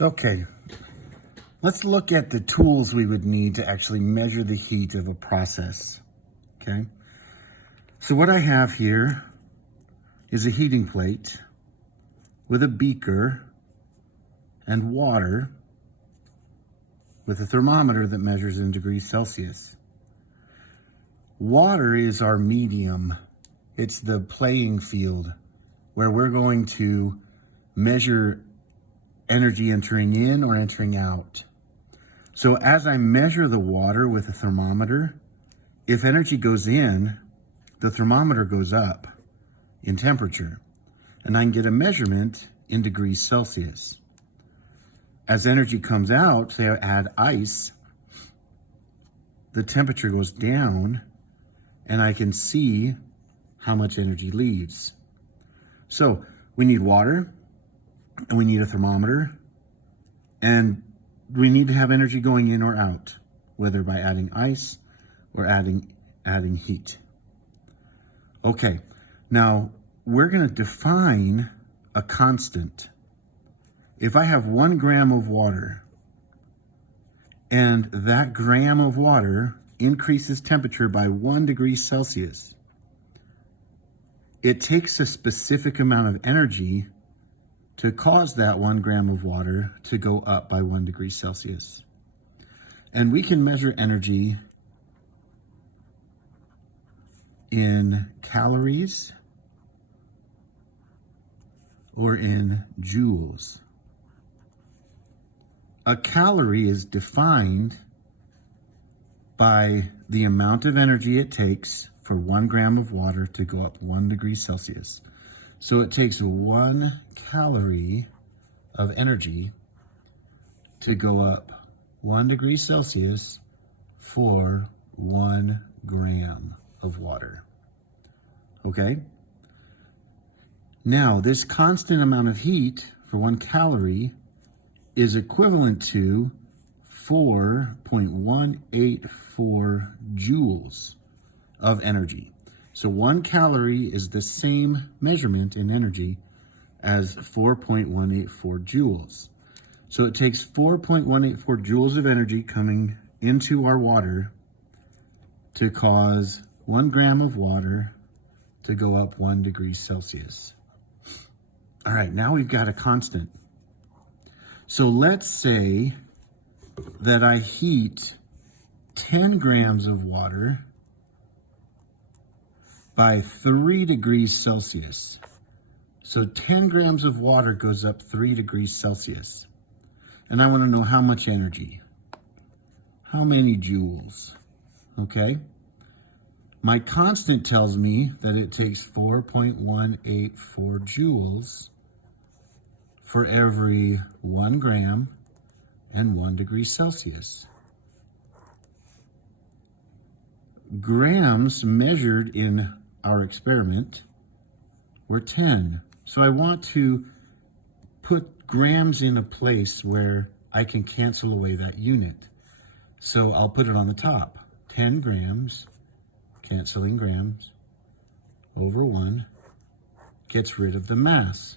Okay, let's look at the tools we would need to actually measure the heat of a process, okay? So what I have here is a heating plate with a beaker and water with a thermometer that measures in degrees Celsius. Water is our medium. It's the playing field where we're going to measure energy entering in or entering out. So as I measure the water with a thermometer, if energy goes in, the thermometer goes up in temperature, and I can get a measurement in degrees Celsius. As energy comes out, say I add ice, the temperature goes down, and I can see how much energy leaves. So we need water, and we need a thermometer, and we need to have energy going in or out, whether by adding ice or adding heat. Okay, now we're going to define a constant. If I have 1 gram of water, and that gram of water increases temperature by 1 degree Celsius, it takes a specific amount of energy to cause that 1 gram of water to go up by 1 degree Celsius. And we can measure energy in calories or in joules. A calorie is defined by the amount of energy it takes for 1 gram of water to go up 1 degree Celsius. So it takes 1 calorie of energy to go up 1 degree Celsius for 1 gram of water. Okay? Now, this constant amount of heat for 1 calorie is equivalent to 4.184 joules of energy. So 1 calorie is the same measurement in energy as 4.184 joules. So it takes 4.184 joules of energy coming into our water to cause 1 gram of water to go up 1 degree Celsius. All right, now we've got a constant. So let's say that I heat 10 grams of water by 3 degrees Celsius. So 10 grams of water goes up 3 degrees Celsius. And I want to know how much energy. How many joules? Okay. My constant tells me that it takes 4.184 joules for every 1 gram and 1 degree Celsius. Grams measured in our experiment were 10. So I want to put grams in a place where I can cancel away that unit. So I'll put it on the top. 10 grams, canceling grams, over 1, gets rid of the mass.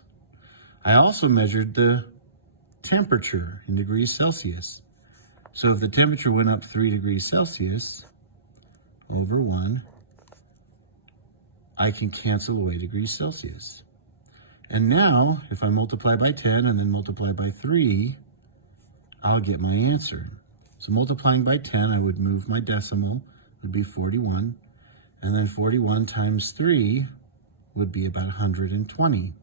I also measured the temperature in degrees Celsius. So if the temperature went up 3 degrees Celsius, over 1, I can cancel away degrees Celsius. And now, if I multiply by 10 and then multiply by 3, I'll get my answer. So multiplying by 10, I would move my decimal, would be 41. And then 41 times 3 would be about 120.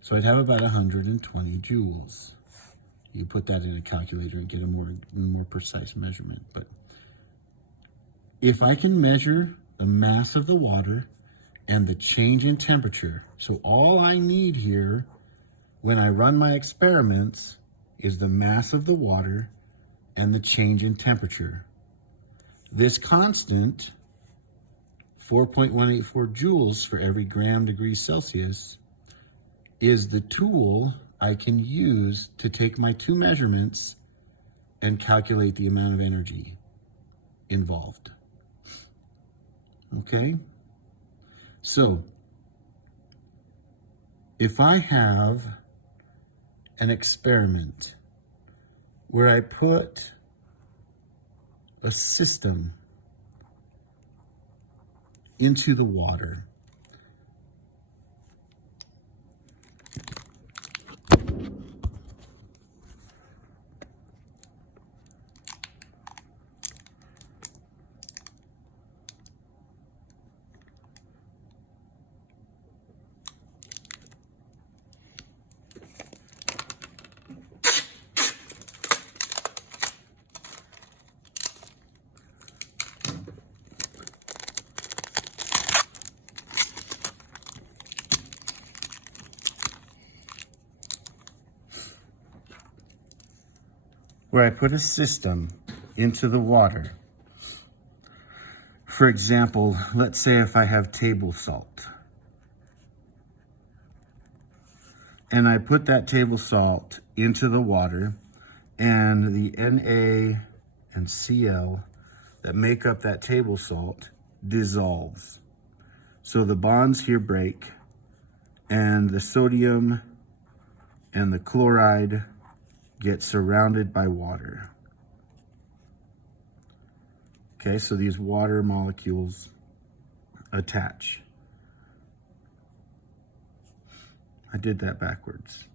So I'd have about 120 joules. You put that in a calculator and get a more precise measurement. But if I can measure the mass of the water and the change in temperature, so all I need here when I run my experiments is the mass of the water and the change in temperature. This constant, 4.184 joules for every gram degree Celsius, is the tool I can use to take my 2 measurements and calculate the amount of energy involved. Okay? So, if I have an experiment where I put a system into the water. Where I put a system into the water. For example, let's say if I have table salt, and I put that table salt into the water, and the Na and Cl that make up that table salt dissolves. So the bonds here break, and the sodium and the chloride get surrounded by water. Okay, so these water molecules attach. I did that backwards.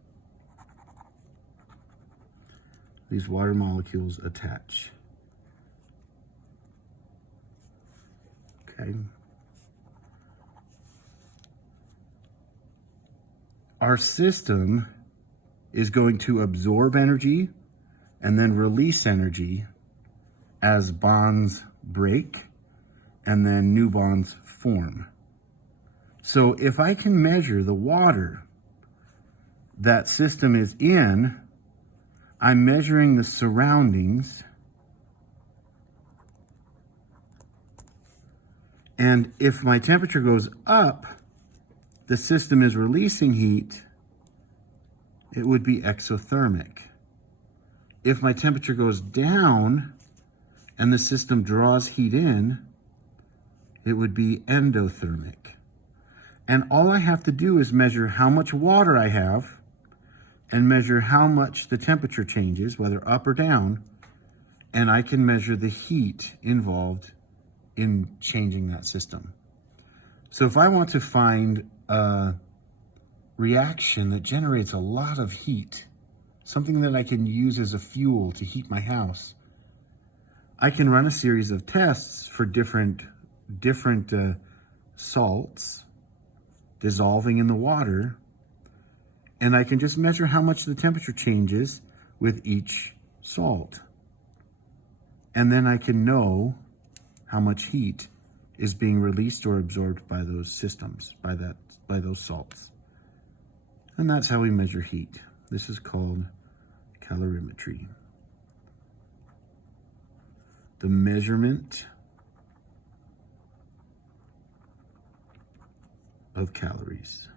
These water molecules attach. Okay. Our system is going to absorb energy and then release energy as bonds break and then new bonds form. So if I can measure the water that system is in, I'm measuring the surroundings. And if my temperature goes up, the system is releasing heat, it would be exothermic. If my temperature goes down and the system draws heat in, it would be endothermic. And all I have to do is measure how much water I have and measure how much the temperature changes, whether up or down, and I can measure the heat involved in changing that system. So if I want to find a reaction that generates a lot of heat, something that I can use as a fuel to heat my house, I can run a series of tests for different salts dissolving in the water, and I can just measure how much the temperature changes with each salt. And then I can know how much heat is being released or absorbed by those systems, by those salts. And that's how we measure heat. This is called calorimetry. The measurement of calories.